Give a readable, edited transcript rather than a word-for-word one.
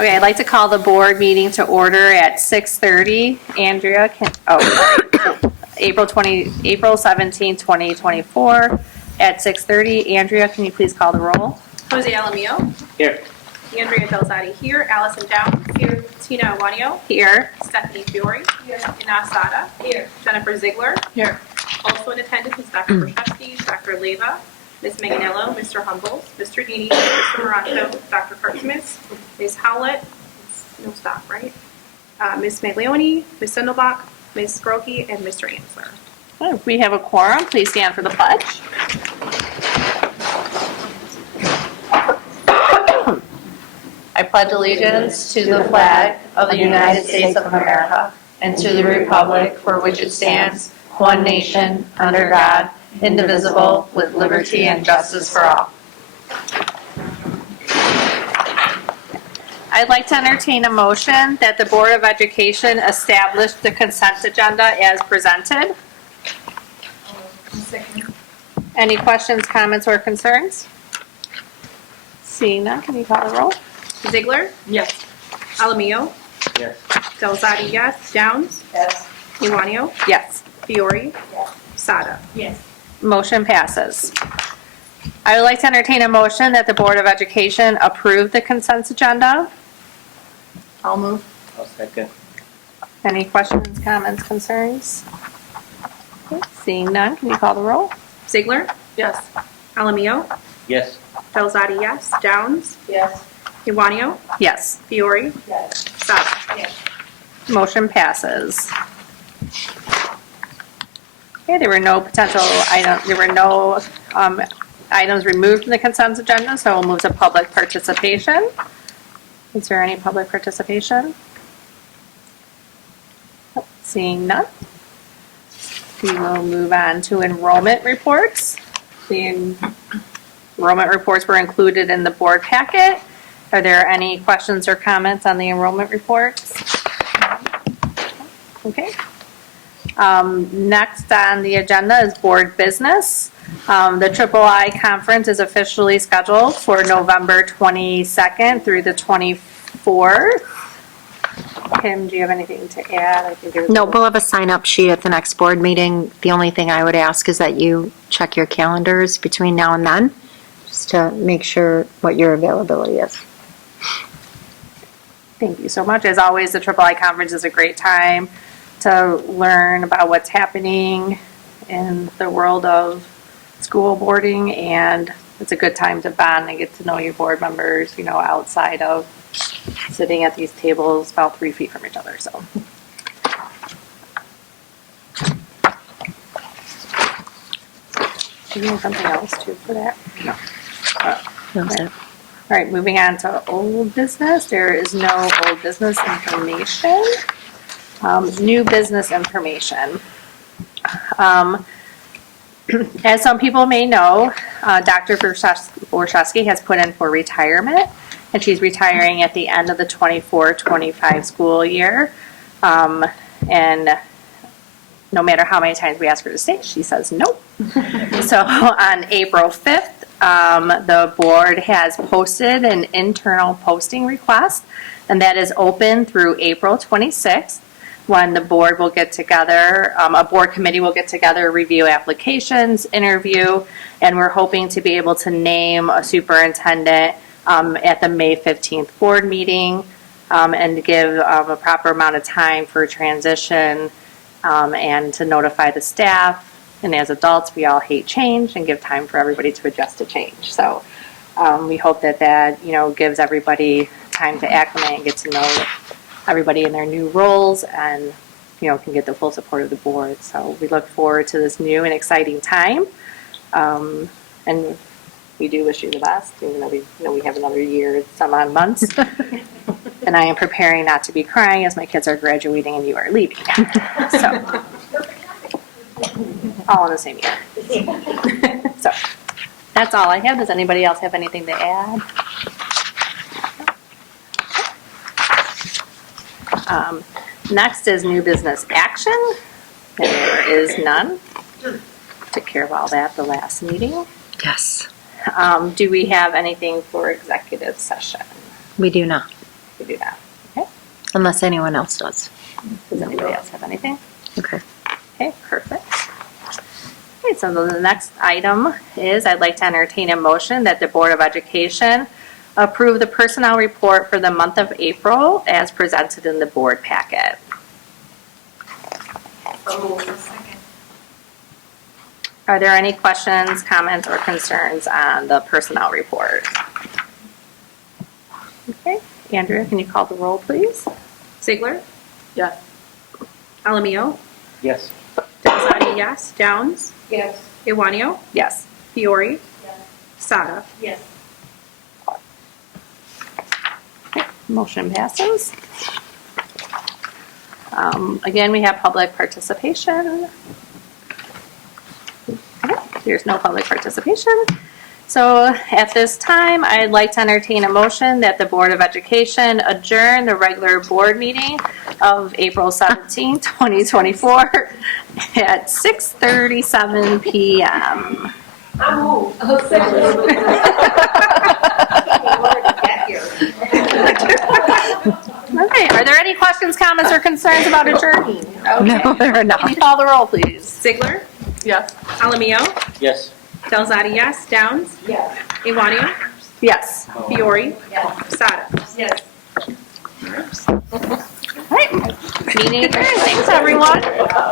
Okay, I'd like to call the board meeting to order at 6:30. Andrea, April 17, 2024 at 6:30. Andrea, can you please call the roll? Jose Alamillo. Here. Andrea Delzati here. Allison Downs. Here. Tina Iwanio. Here. Stephanie Fiore. Here. Ina Sada. Here. Jennifer Ziegler. Here. Also in attendance is Dr. Brzezinski, Dr. Leva, Ms. Manganello, Mr. Humbles, Mr. Dini, Mr. Moranto, Dr. Kurtzman, Ms. Howlett, no stop, right? Ms. Maglione, Ms. Sendelbach, Ms. Scroki, and Mr. Ansler. If we have a quorum, please stand for the pledge. I pledge allegiance to the flag of the United States of America and to the republic for which it stands, one nation, under God, indivisible, with liberty and justice for all. I'd like to entertain a motion that the Board of Education establish the consent agenda as presented. Any questions, comments, or concerns? Seeing none, can you call the roll? Ziegler? Yes. Alamillo? Yes. Delzati, yes. Downs? Yes. Iwanio? Yes. Fiore? Yes. Sada? Yes. Motion passes. I would like to entertain a motion that the Board of Education approve the consent agenda. I'll move. I'll second. Any questions, comments, concerns? Okay, seeing none, can you call the roll? Ziegler? Yes. Alamillo? Yes. Delzati, yes. Downs? Yes. Iwanio? Yes. Fiore? Yes. Sada? Yes. Motion passes. Okay, there were no items removed from the consent agenda, so we'll move to public participation. Is there any public participation? Seeing none. We will move on to enrollment reports. The enrollment reports were included in the board packet. Are there any questions or comments on the enrollment reports? Okay. Next on the agenda is board business. The III conference is officially scheduled for November 22nd through the 24th. Kim, do you have anything to add? I think No, we'll have a sign-up sheet at the next board meeting. The only thing I would ask is that you check your calendars between now and then, just to make sure what your availability is. Thank you so much. As always, the III conference is a great time to learn about what's happening in the world of school boarding, and it's a good time to bond and get to know your board members, outside of sitting at these tables about 3 feet from each other. So. Do you need something else too for that? No. That's it. All right, moving on to old business. There is no old business information. New business information. As some people may know, Dr. Borshevsky has put in for retirement, and she's retiring at the end of the 24-25 school year. And no matter how many times we ask her to stay, she says nope. So on April 5th, the board has posted an internal posting request, and that is open through April 26th, when the board will get together, a board committee will get together, review applications, interview, and we're hoping to be able to name a superintendent at the May 15th board meeting, and give a proper amount of time for transition, and to notify the staff. And as adults, we all hate change, and give time for everybody to adjust to change. So we hope that gives everybody time to acclimate and get to know everybody in their new roles, and can get the full support of the board. So we look forward to this new and exciting time, and we do wish you the best, even though we have another year, some odd months. And I am preparing not to be crying as my kids are graduating and you are leaving. So all in the same year. So that's all I have. Does anybody else have anything to add? Next is new business action, and there is none. Took care of all that the last meeting. Yes. Do we have anything for executive session? We do not. to do that. Okay? Unless anyone else does. Does anybody else have anything? Okay. Okay, perfect. Okay, so the next item is I'd like to entertain a motion that the Board of Education approve the personnel report for the month of April as presented in the board packet. Are there any questions, comments, or concerns on the personnel report? Okay, Andrea, can you call the roll, please? Ziegler, Yes. Alamio, Yes. Delzani, yes. Downs, Yes. Iwanio, Yes. Fiore, Yes. Sada. Yes. Motion passes. Again, we have public participation. Okay, there's no public participation. So at this time, I'd like to entertain a motion that the Board of Education adjourn the regular board meeting of April 17, 2024 at 6:37 PM. Okay, are there any questions, comments, or concerns about adjourning? No, there are Can not. you call the roll, please? Ziegler, Yes. Alamio, Yes. Delzani, yes. Downs, Yes. Iwanio, Yes. Fiore, Yes. Sada. Yes. All right, meeting adjourned. Thanks, everyone.